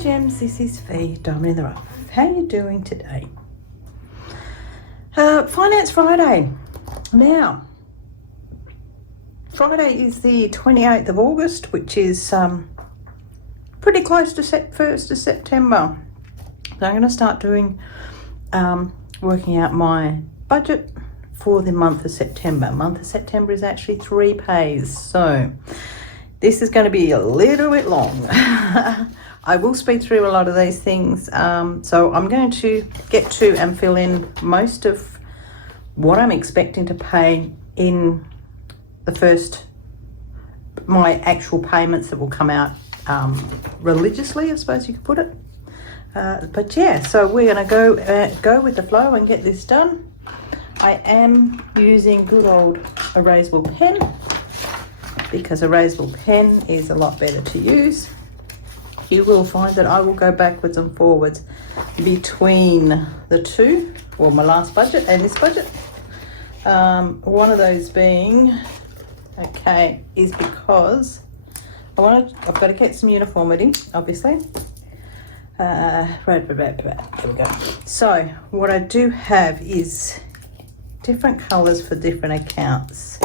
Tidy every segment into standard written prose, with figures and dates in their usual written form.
Gems, this is Fee, Diamond in the Rough. How are you doing today? Finance Friday. Now, Friday is the 28th of August, which is pretty close to 1st of September. So I'm going to start doing, working out my budget for the month of September. Month of September is actually 3 pays, so this is going to be a little bit long. I will speed through a lot of these things, so I'm going to get to and fill in most of what I'm expecting to pay in the first, my actual payments that will come out religiously, I suppose you could put it. But yeah, so we're going to go with the flow and get this done. I am using good old erasable pen because erasable pen is a lot better to use. You will find that I will go backwards and forwards between the two, well, my last budget and this budget. One of those being, okay, is because I've got to get some uniformity, obviously. Right, there we go. So what I do have is different colours for different accounts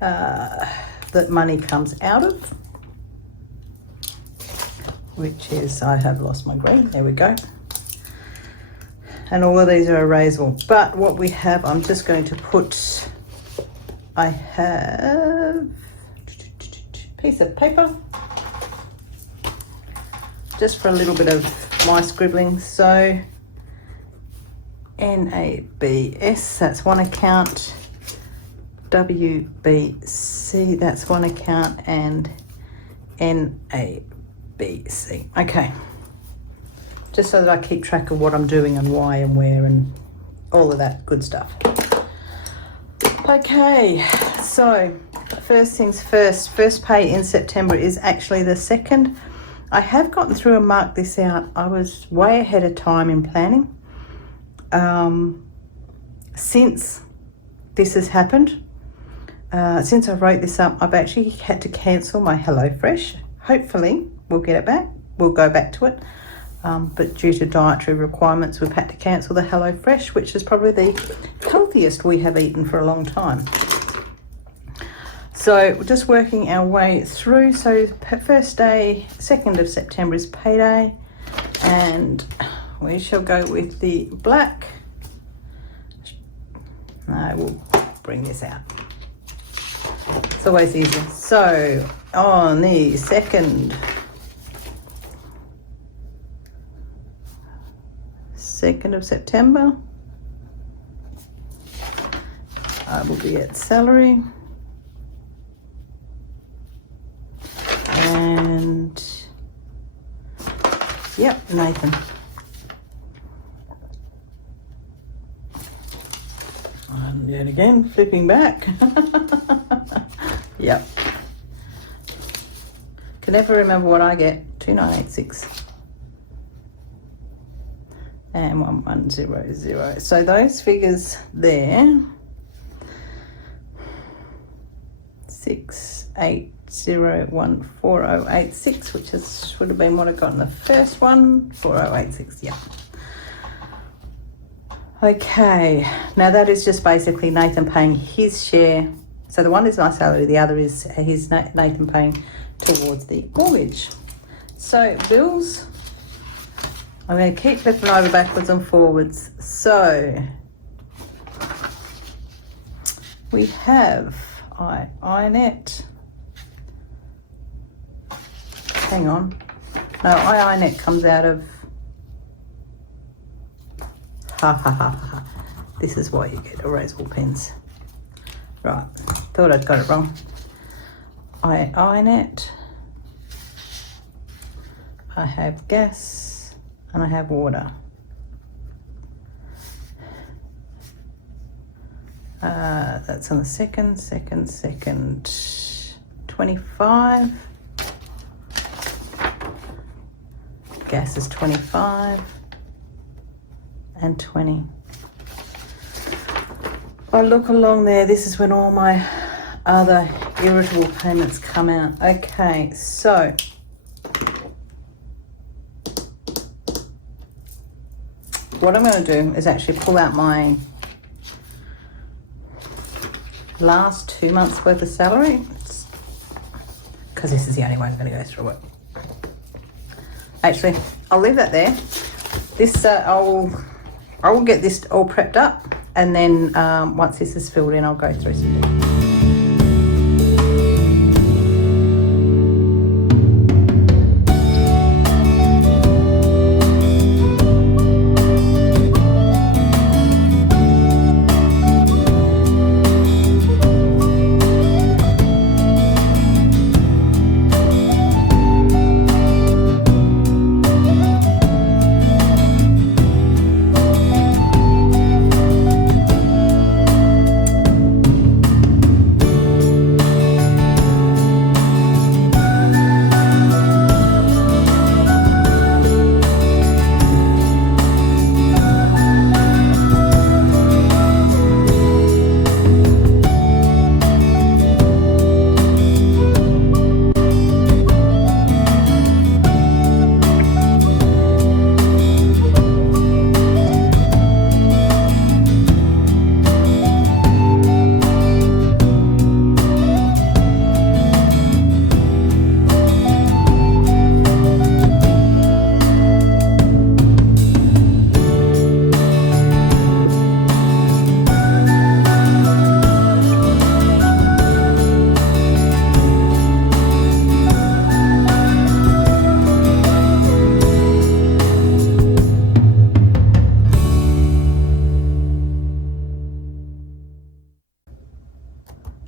that money comes out of, which is, I have lost my green, there we go. And all of these are erasable, but what we have, I'm just going to put, I have a piece of paper just for a little bit of my scribbling. So NABS, that's one account, WBC, that's one account, and NABC. Okay, just so that I keep track of what I'm doing and why and where and all of that good stuff. Okay, so first things first pay in September is actually the 2nd. I have gotten through and marked this out. I was way ahead of time in planning. Since this has happened, since I wrote this up, I've actually had to cancel my HelloFresh. Hopefully we'll get it back. We'll go back to it. But due to dietary requirements, we've had to cancel the HelloFresh, which is probably the healthiest we have eaten for a long time. So we're just working our way through. So first day, 2nd of September is payday, and we shall go with the black. I will bring this out. It's always easier. So on the 2nd of September, I will be at salary. And yep, Nathan. And yet again, flipping back. Yep. Can never remember what I get. 2986 and 1100. So those figures there, 68014086, which should have been what I got in the first one. 4086, yeah. Okay, now that is just basically Nathan paying his share. So the one is my salary, the other is his Nathan paying towards the mortgage. So bills, I'm going to keep flipping over backwards and forwards. So we have iNet. Hang on. No, iNet comes out of, this is why you get erasable pens. Right, thought I'd got it wrong. iNet, I have gas and I have water. That's on the 2nd, 25. Gas is 25 and 20. I look along there, this is when all my other irritable payments come out. Okay, so what I'm going to do is actually pull out my last 2 months worth of salary, because this is the only way I'm going to go through it. Actually, I'll leave that there. This I will get this all prepped up, and then once this is filled in, I'll go through some things.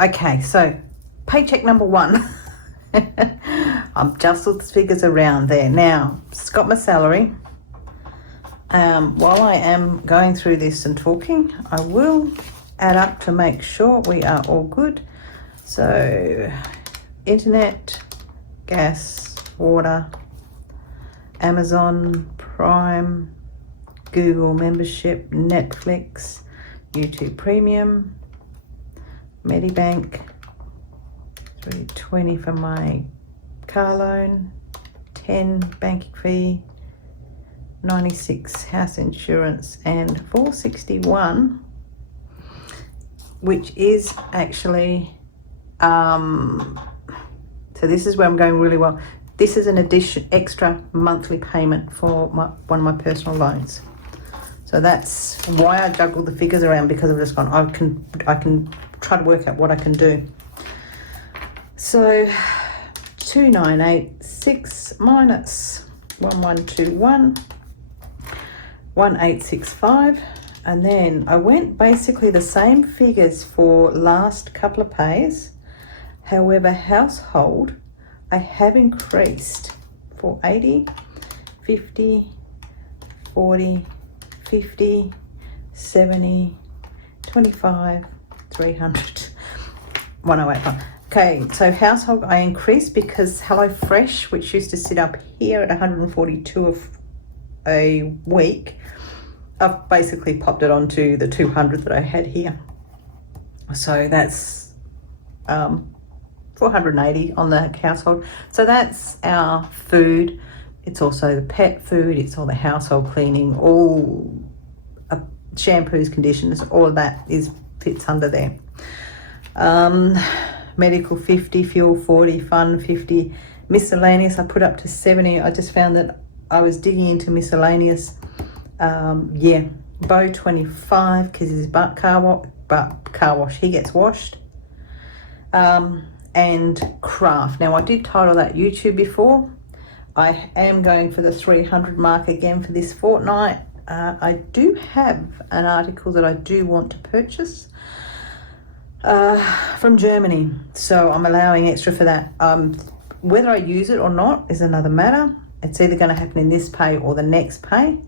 Okay, so paycheck number 1. I've jostled the figures around there. Now, it's got my salary. While I am going through this and talking, I will add up to make sure we are all good. So, internet, gas, water, Amazon Prime, Google membership, Netflix, YouTube Premium, Medibank, $320 for my car loan, 10 banking fee, 96 house insurance, and 461, which is actually so this is where I'm going really well. This is an extra monthly payment for one of my personal loans. So that's why I juggle the figures around, because I've just gone, I can try to work out what I can do. So 2986 minus 1121, 1865, and then I went basically the same figures for last couple of pays. However, household I have increased for 80, 50, 40, 50, 70, 25, 300, 1085. Okay, so household I increased because HelloFresh, which used to sit up here at 142 a week, I've basically popped it onto the 200 that I had here. So that's 480 on the household. So that's our food. It's also the pet food. It's all the household cleaning, all shampoos, conditioners, all of that fits under there. Medical 50, fuel 40, fun 50, miscellaneous I put up to 70. I just found that I was digging into miscellaneous. Bo 25 because his car wash, he gets washed. And craft. Now I did title that YouTube before. I am going for the 300 mark again for this fortnight. I do have an article that I do want to purchase from Germany, so I'm allowing extra for that. Whether I use it or not is another matter. It's either going to happen in this pay or the next pay.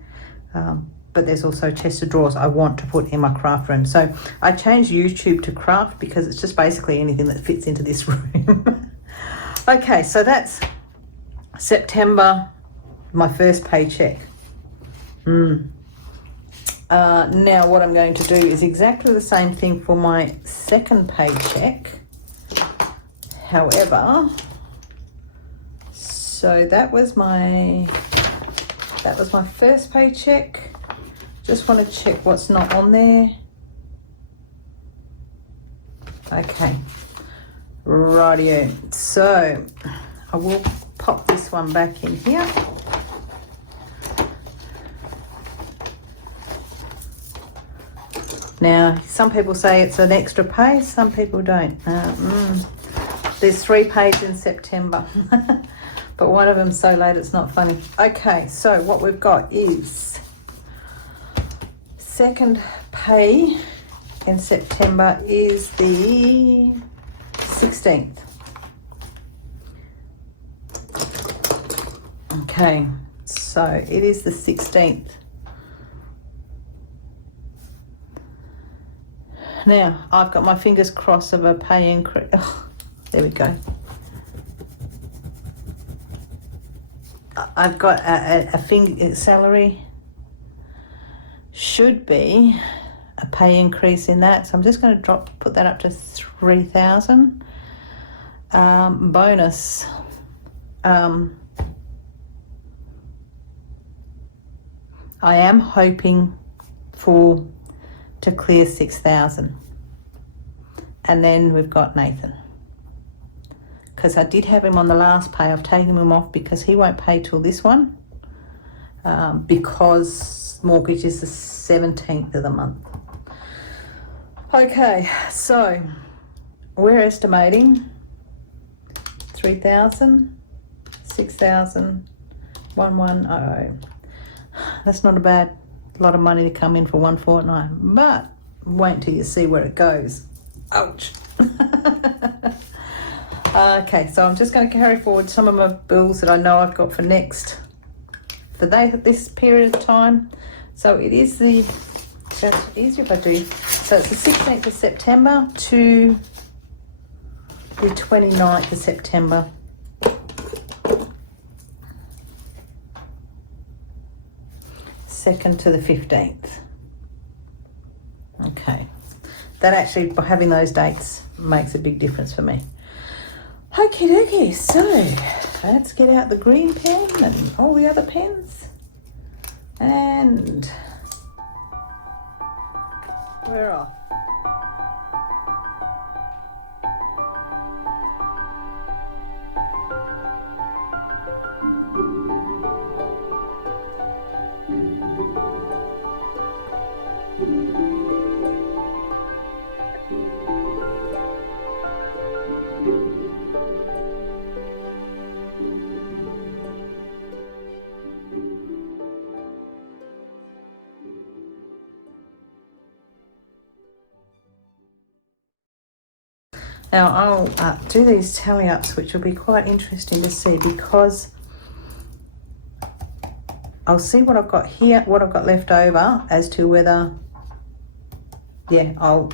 But there's also a chest of drawers I want to put in my craft room. So I changed YouTube to craft because it's just basically anything that fits into this room. Okay, so that's September, my first paycheck. Now what I'm going to do is exactly the same thing for my second paycheck. However, so that was my first paycheck. Just want to check what's not on there. Okay, rightio. So I will pop this one back in here. Now, some people say it's an extra page, some people don't. There's 3 pages in September, but one of them's so late it's not funny. Okay, so what we've got is second pay in September is the 16th. Okay, so it is the 16th. Now, I've got my fingers crossed of a pay increase. Oh, there we go. I've got a salary. Should be a pay increase in that. So I'm just going to put that up to 3,000. Bonus. I am hoping to clear 6,000. And then we've got Nathan. Because I did have him on the last pay. I've taken him off because he won't pay till this one. Because mortgage is the 17th of the month. Okay, so we're estimating 3,000, 6,000, 1,100. That's not a bad lot of money to come in for one fortnight, but wait till you see where it goes. Ouch. Okay, so I'm just going to carry forward some of my bills that I know I've got for this period of time. So it is that's easier if I do. So it's the 16th of September to the 29th of September. Second to the 15th. Okay, that actually, by having those dates, makes a big difference for me. Okie dokie, so let's get out the green pen and all the other pens, and we're off. Now I'll do these tally ups, which will be quite interesting to see, because I'll see what I've got here, what I've got left over, as to whether, I'll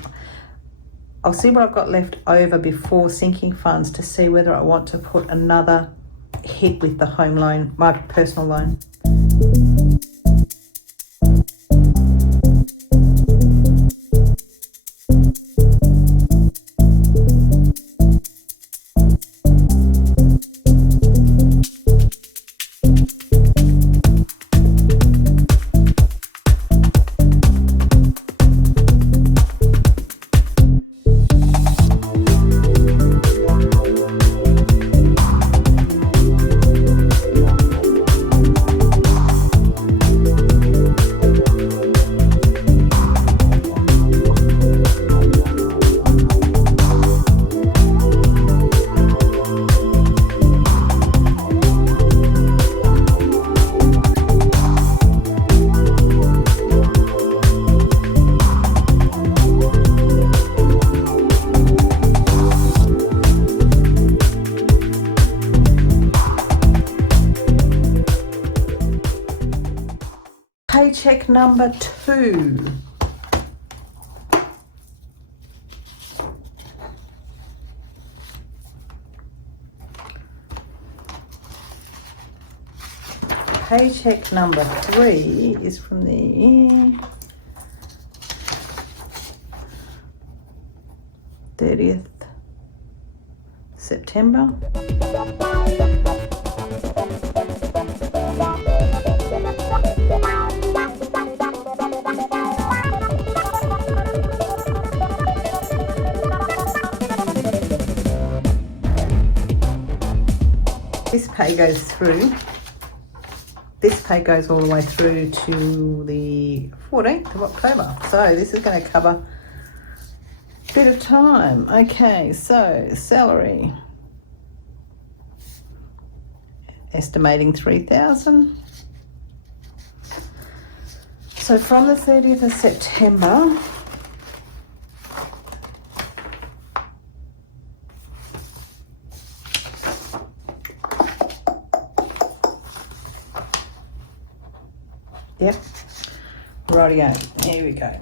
see what I've got left over before sinking funds to see whether I want to put another hit with the home loan, my personal loan. Paycheck number 2. Paycheck number 3 is from the 30th September. pay goes through. This pay goes all the way through to the 14th of October. So this is going to cover a bit of time. Okay, so salary. Estimating 3,000. So from the 30th of September, yep, rightio, here we go.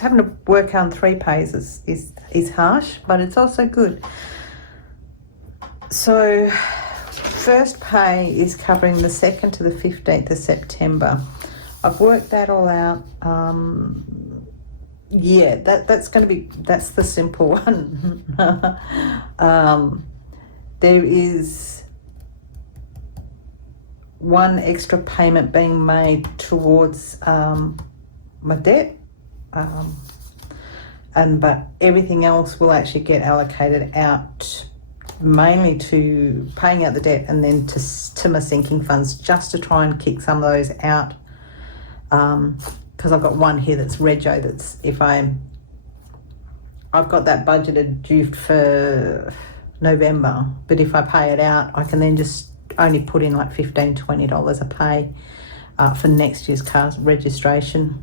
Having to work on 3 pays is harsh, but it's also good. So first pay is covering the 2nd to the 15th of September. I've worked that all out. Yeah, that's the simple one. There is one extra payment being made towards my debt. But everything else will actually get allocated out mainly to paying out the debt and then to my sinking funds, just to try and kick some of those out. Because I've got one here that's rego, that's I've got that budgeted due for November, but if I pay it out, I can then just only put in like $15-20 a pay for next year's car registration.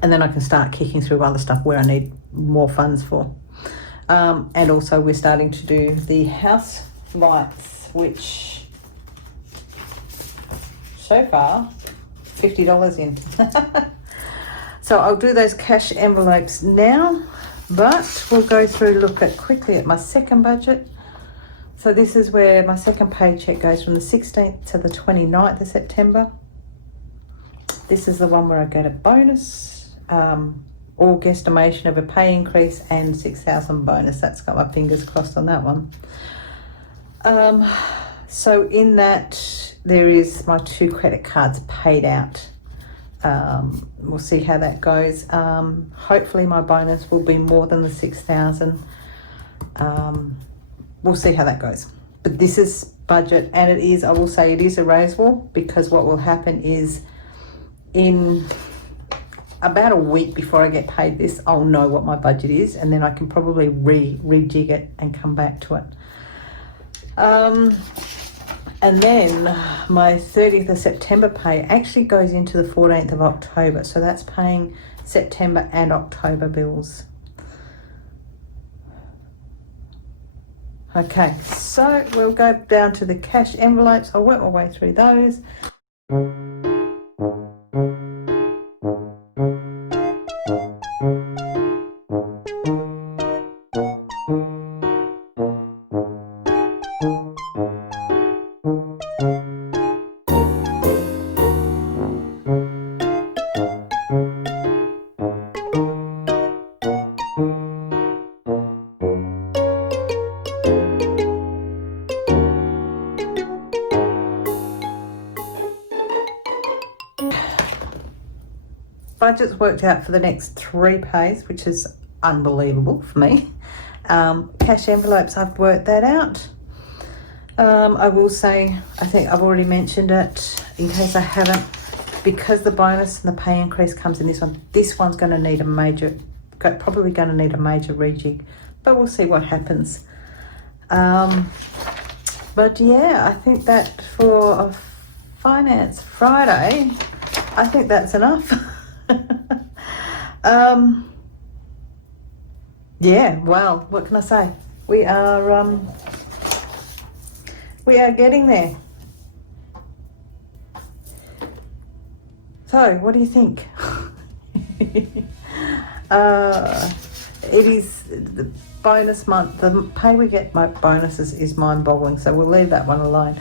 And then I can start kicking through other stuff where I need more funds for. And also we're starting to do the house lights, which so far, $50 in. So I'll do those cash envelopes now, but we'll go through, quickly at my second budget. So this is where my second paycheck goes from the 16th to the 29th of September. This is the one where I get a bonus. Or guesstimation of a pay increase and 6,000 bonus. That's got my fingers crossed on that one. So in that there is my 2 credit cards paid out. We'll see how that goes. Hopefully my bonus will be more than the 6,000. We'll see how that goes. But this is budget, and I will say it is a raise wall, because what will happen is in about a week before I get paid this, I'll know what my budget is, and then I can probably rejig it and come back to it. And then my 30th of September pay actually goes into the 14th of October. So that's paying September and October bills. Okay, so we'll go down to the cash envelopes. I'll work my way through those. budget's worked out for the next 3 pays, which is unbelievable for me. Cash envelopes, I've worked that out. I will say, I think I've already mentioned it, in case I haven't, because the bonus and the pay increase comes in this one's going to need a major, probably going to need a major rejig, but we'll see what happens. But yeah, I think that for a Finance Friday, I think that's enough. Yeah, well, what can I say? We are getting there. So, what do you think? It is the bonus month. The pay we get bonuses is mind-boggling, so we'll leave that one alone.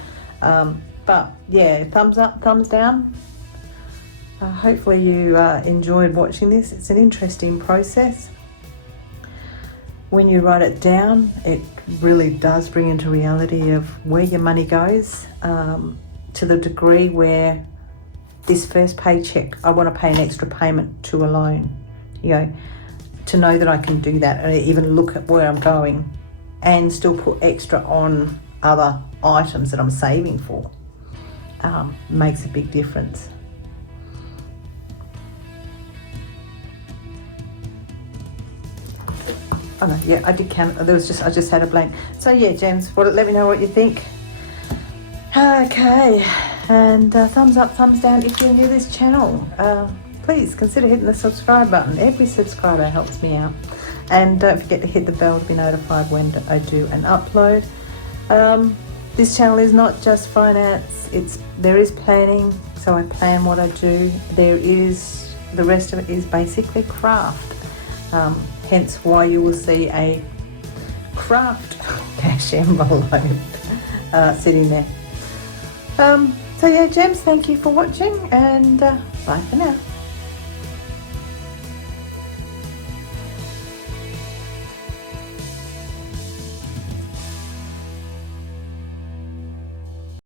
But yeah, thumbs up, thumbs down. Hopefully you enjoyed watching this. It's an interesting process. When you write it down, it really does bring into reality of where your money goes, to the degree where this first paycheck, I want to pay an extra payment to a loan, to know that I can do that and even look at where I'm going and still put extra on other items that I'm saving for, makes a big difference. Oh no, yeah, I did count. I just had a blank. So yeah, James, let me know what you think. Okay, and thumbs up, thumbs down if you're new to this channel. Please consider hitting the subscribe button. Every subscriber helps me out. And don't forget to hit the bell to be notified when I do an upload. This channel is not just finance. There is planning, so I plan what I do. The rest of it is basically craft. Hence why you will see a craft cash envelope sitting there. So yeah, Gems, thank you for watching, and bye for now.